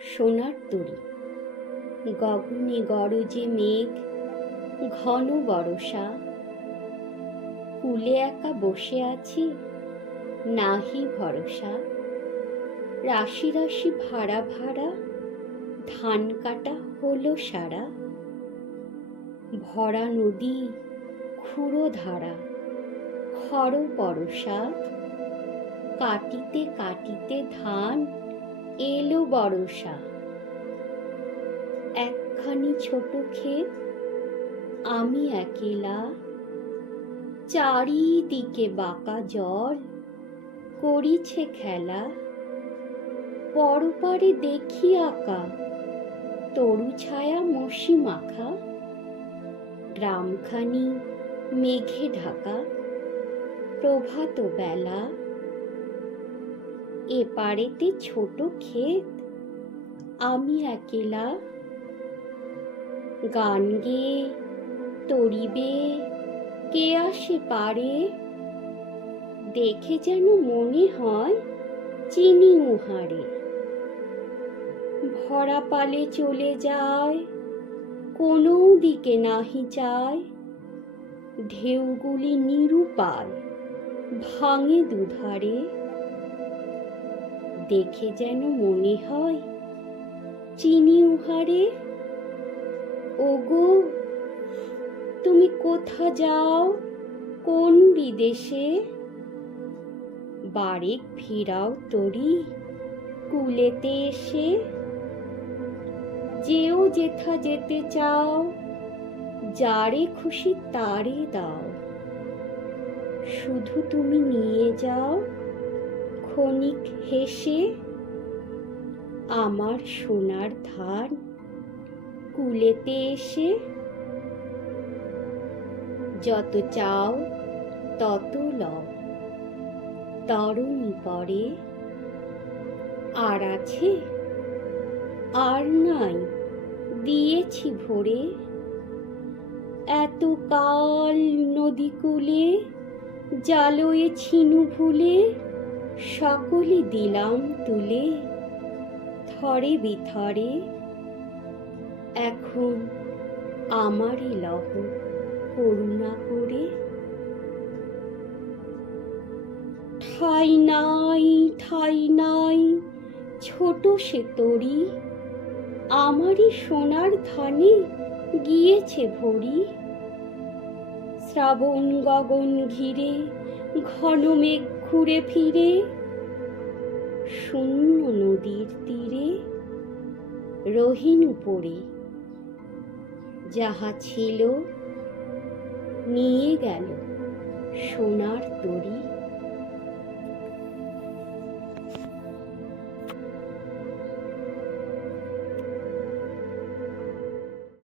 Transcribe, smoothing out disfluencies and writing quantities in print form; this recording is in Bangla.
সোনার তরী। গগনে গরজে মেঘ, ঘন বরষা। কূলে একা বসে আছি, নাহি ভরসা। রাশি রাশি ভাড়া ভাড়া, ধান কাটা হলো সারা। ভরা নদী, ক্ষুরো ধারা, খর পরশা। কাটিতে কাটিতে ধান এলো বরষা। একখানি ছোট ক্ষেত, আমি একেলা। চারিদিকে বাঁকা জল, করিছে খেলা। পরপারে দেখি আঁকা, তরু ছায়া মসি মাখা। গ্রামখানি মেঘে ঢাকা, প্রভাত বেলা। এপারেতে ছোট ক্ষেত, আমি একেলা। গান গেয়ে তরিবে কে আসে পারে। দেখে যেন মনে হয় চিনি উহারে। ভরা পালে চলে যায়, কোনো দিকে নাহি চায়। ঢেউগুলি নিরুপায়, ভাঙে দুধারে। দেখে যেন মনে হয় চিনি উহারে। ওগো, তুমি কোথা যাও, কোন বিদেশে? বারেক ফিরাও তরি, কূলেতে এসে। যেও যেথা যেতে চাও, যারে খুশি তারে দাও। শুধু তুমি নিয়ে যাও, ক্ষণিক হেসে। আমার সোনার ধান, কূলেতে এসে। যত চাও তত লও, তরণী পরে। আর আছে, আর নাই, দিয়েছি ভরে। এত কাল নদী কূলে, জালোয়ে ছিনু ভুলে। সকলে দিলাম তুলে, থরে বিথরে। এখন আমারই লহ, করুণা করে। ঠাই নাই, ঠাই নাই, ছোট সে তরী। আমারই সোনার ধানে গিয়েছে ভরি। শ্রাবণ গগন ঘিরে, ঘন মেঘ ঘুরে ফিরে। শূন্য নদীর তীরে, রহিনু পড়ে। যাহা ছিল নিয়ে গেল সোনার তরী।